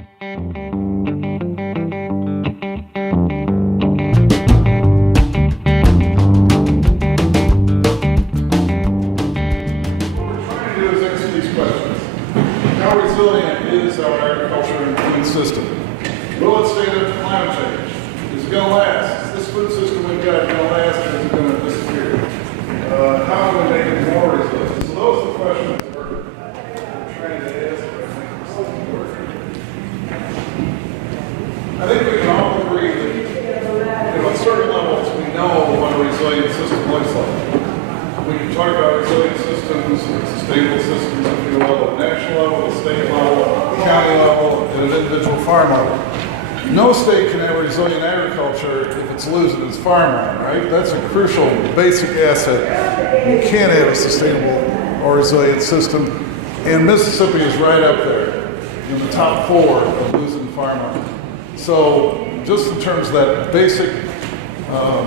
How resilient is our agriculture and food system? Will it stand up to climate change? Is it going to last? Is this food system we've got going to last, or is it going to disappear? How can we make it more resilient? So those are the questions that we're trying to answer. I think we can all agree that at certain levels we know what a resilient system looks like. We can talk about resilient systems, sustainable systems, if you will, at national level, at state level, county level, at an individual farm level. No state can have a resilient agriculture if it's losing its farmland, right? That's a crucial, basic asset. You can't have a sustainable or resilient system. And Mississippi is right up there in the top 4 of losing farmland. So just in terms of that basic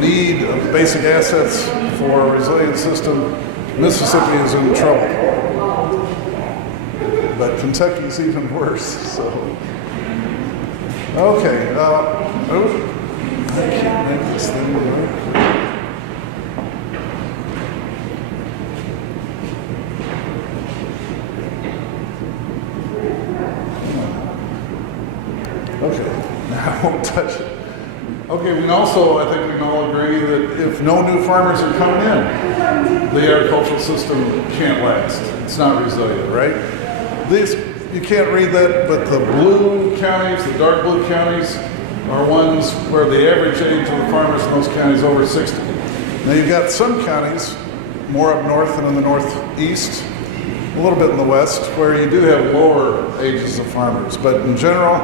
need of basic assets for a resilient system, Mississippi is in trouble. But Kentucky's even worse, so. Okay, I can't make this thing work. Okay, now I won't touch it. Okay, we can also, I think we can all agree that if no new farmers are coming in, the agricultural system can't last. It's not resilient, right? You can't read that, but the blue counties, the dark blue counties, are ones where the average age of the farmers in those counties is over 60. Now you've got some counties, more up north and in the northeast, a little bit in the west, where you do have lower ages of farmers. But in general,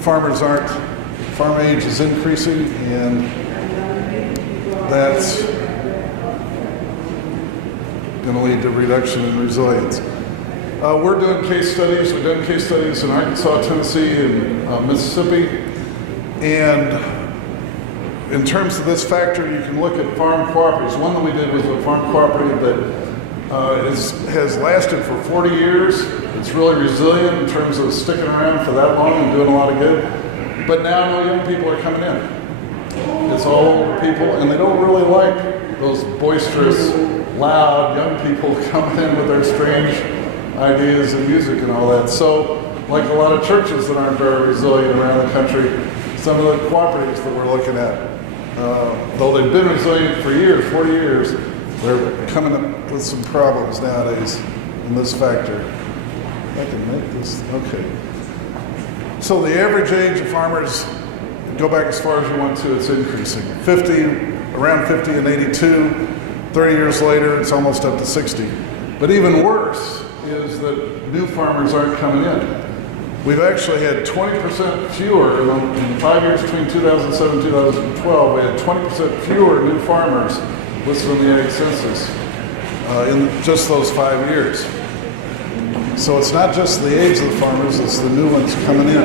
farmers aren't. Farm age is increasing, and that's going to lead to reduction in resilience. We're doing case studies. We've done case studies in Arkansas, Tennessee, and Mississippi. And in terms of this factor, you can look at farm cooperatives. One that we did was a farm cooperative that has lasted for 40 years. It's really resilient in terms of sticking around for that long and doing a lot of good. But now no young people are coming in. It's all older people, and they don't really like those boisterous, loud young people coming in with their strange ideas and music and all that. So, like a lot of churches that aren't very resilient around the country, some of the cooperatives that we're looking at, though they've been resilient for years, 40 years, they're coming up with some problems nowadays in this factor. I can make this, okay. So the average age of farmers, go back as far as you want to, it's increasing. Around 50 and 82, 30 years later, it's almost up to 60. But even worse is that new farmers aren't coming in. We've actually had 20% fewer in the 5 years between 2007 and 2012. We had 20% fewer new farmers listed on the Ag Census in just those 5 years. So it's not just the age of the farmers, it's the new ones coming in.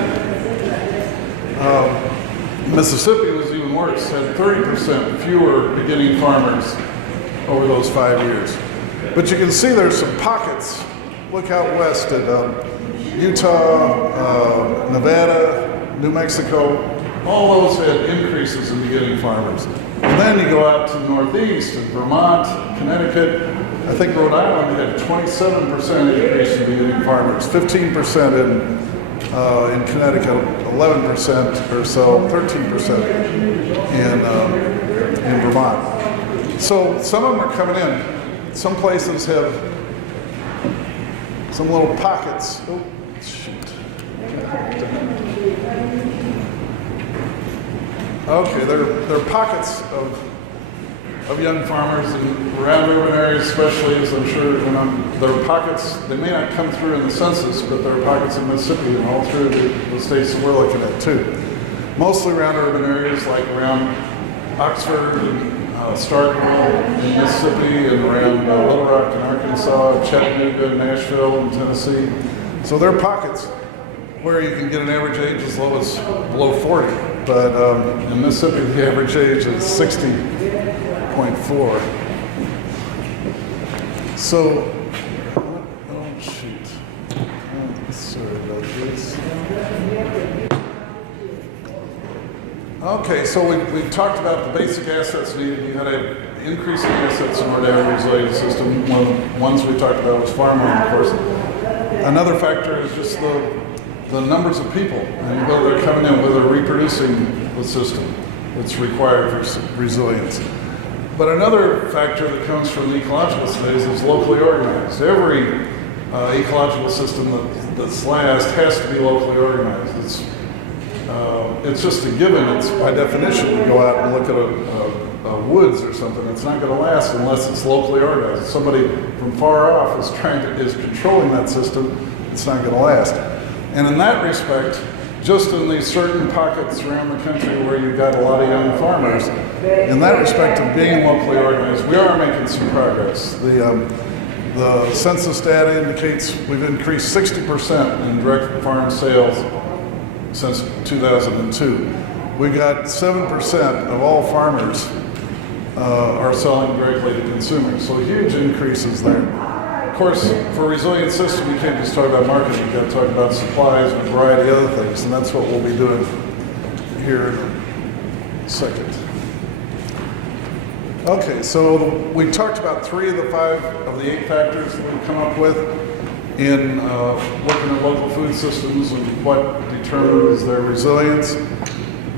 Mississippi was even worse, had 30% fewer beginning farmers over those 5 years. But you can see there's some pockets. Look out west at Utah, Nevada, New Mexico. All those had increases in beginning farmers. And then you go out to the northeast, in Vermont, Connecticut. I think Rhode Island had 27% increase in beginning farmers, 15% in Connecticut, 11% or so, 13% in Vermont. So some of them are coming in. Some places have some little pockets. Oh, shoot. Okay, there are pockets of young farmers around urban areas, especially, as I'm sure there are pockets. They may not come through in the census, but there are pockets in Mississippi and all through the states that we're looking at too. Mostly around urban areas, like around Oxford and Starkville in Mississippi, and around Little Rock in Arkansas, Chattanooga, Nashville, and Tennessee. So there are pockets where you can get an average age as low as below 40, but in Mississippi the average age is 60.4. So, oh shoot, sorry about this. Okay, so we talked about the basic assets needed. You had to increase the assets in order to have a resilient system. One of the ones we talked about was farmland, of course. Another factor is just the numbers of people and whether they're coming in, whether they're reproducing the system that's required for resilience. But another factor that comes from the ecological studies is locally organized. Every ecological system that's last has to be locally organized. It's just a given. It's by definition. You go out and look at a woods or something. It's not going to last unless it's locally organized. If somebody from far off is controlling that system, it's not going to last. And in that respect, just in these certain pockets around the country where you've got a lot of young farmers, in that respect of being locally organized, we are making some progress. The census data indicates we've increased 60% in direct farm sales since 2002. We got 7% of all farmers are selling directly to consumers, so huge increases there. Of course, for a resilient system, you can't just talk about marketing, you've got to talk about supplies and a variety of other things, and that's what we'll be doing here in a second. Okay, so we talked about 3 of the 5 of the 8 factors that we've come up with in looking at local food systems and what determines their resilience.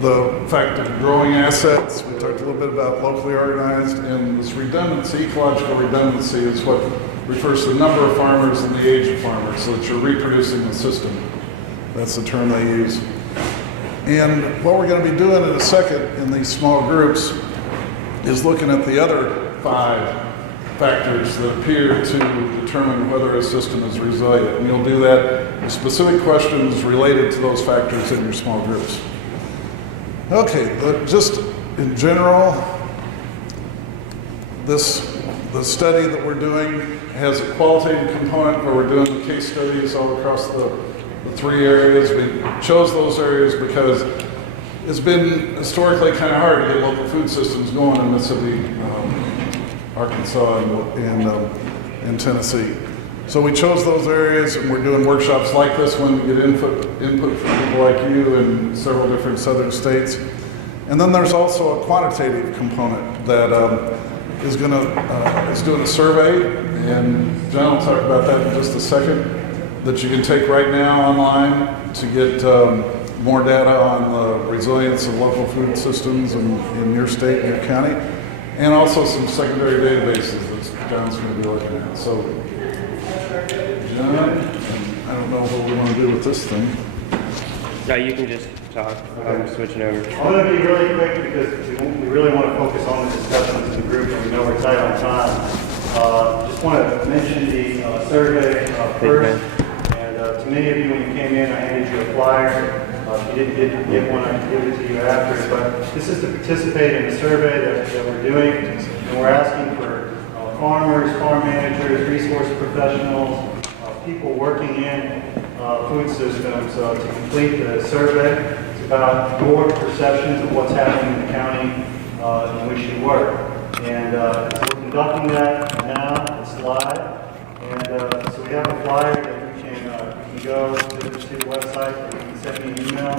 The fact of growing assets, we talked a little bit about locally organized, and this redundancy, ecological redundancy, is what refers to the number of farmers and the age of farmers, so that you're reproducing the system. That's the term they use. And what we're going to be doing in a second in these small groups is looking at the other 5 factors that appear to determine whether a system is resilient. And you'll do that with specific questions related to those factors in your small groups. Okay, just in general, the study that we're doing has a qualitative component where we're doing the case studies all across the 3 areas. We chose those areas because it's been historically kind of hard to get local food systems going in Mississippi, Arkansas, and Tennessee. So we chose those areas, and we're doing workshops like this one to get input from people like you in several different southern states. And then there's also a quantitative component that is doing a survey, and John will talk about that in just a second, that you can take right now online to get more data on the resilience of local food systems in your state and your county, and also some secondary databases that John's going to be looking at. So, John, I don't know what we want to do with this thing. No, you can just talk. I'm switching over. I'm going to be really quick because we really want to focus on the discussions in the group, and we know we're tight on time. Just want to mention the survey first. And to many of you, when you came in, I handed you a flyer. If you didn't get one, I can give it to you after. But this is to participate in the survey that we're doing, and we're asking for farmers, farm managers, resource professionals, people working in food systems to complete the survey. It's about your perceptions of what's happening in the county in which you work. And we're conducting that now. It's live. And so we have a flyer that you can go to the website, or you can send me an email.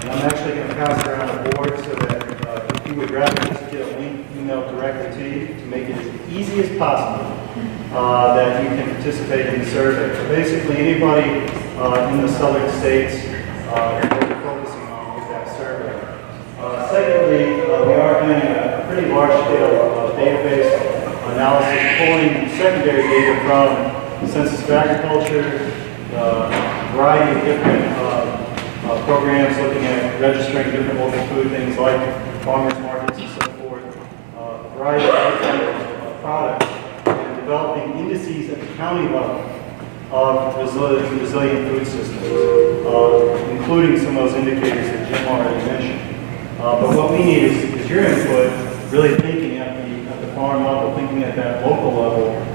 And I'm actually going to pass it around the board so that if you would rather just get a link emailed directly to you to make it as easy as possible that you can participate in the survey. So basically anybody in the southern states is what we're focusing on with that survey. Secondly, we are doing a pretty large-scale database analysis, pulling secondary data from the Census of Agriculture, a variety of different programs looking at registering different local food, things like farmers markets and so forth, a variety of different products, and developing indices at the county level of resilient food systems, including some of those indicators that Jim already mentioned. But what we need is your input, really thinking at the farm level, thinking at that local level,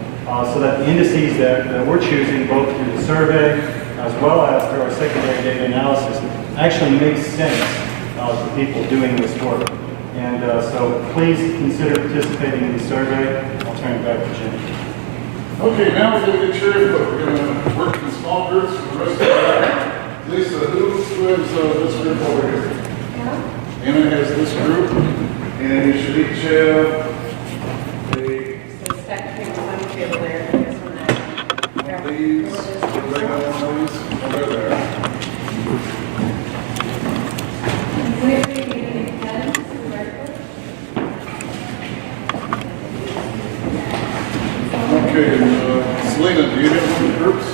so that the indices that we're choosing, both through the survey as well as through our secondary data analysis, actually makes sense to people doing this work. And so please consider participating in the survey. I'll turn it back to Jim. Okay, now we're going to get your input. We're going to work in small groups for the rest of the day. Lisa, who is this group over here? Anna has this group, and you should each have a, So stack paper on the table there. This one there. one of these, everybody got one of these? Oh, they're there. Wait, wait, wait, pen to the right Okay, and Selena, do you have one of the groups?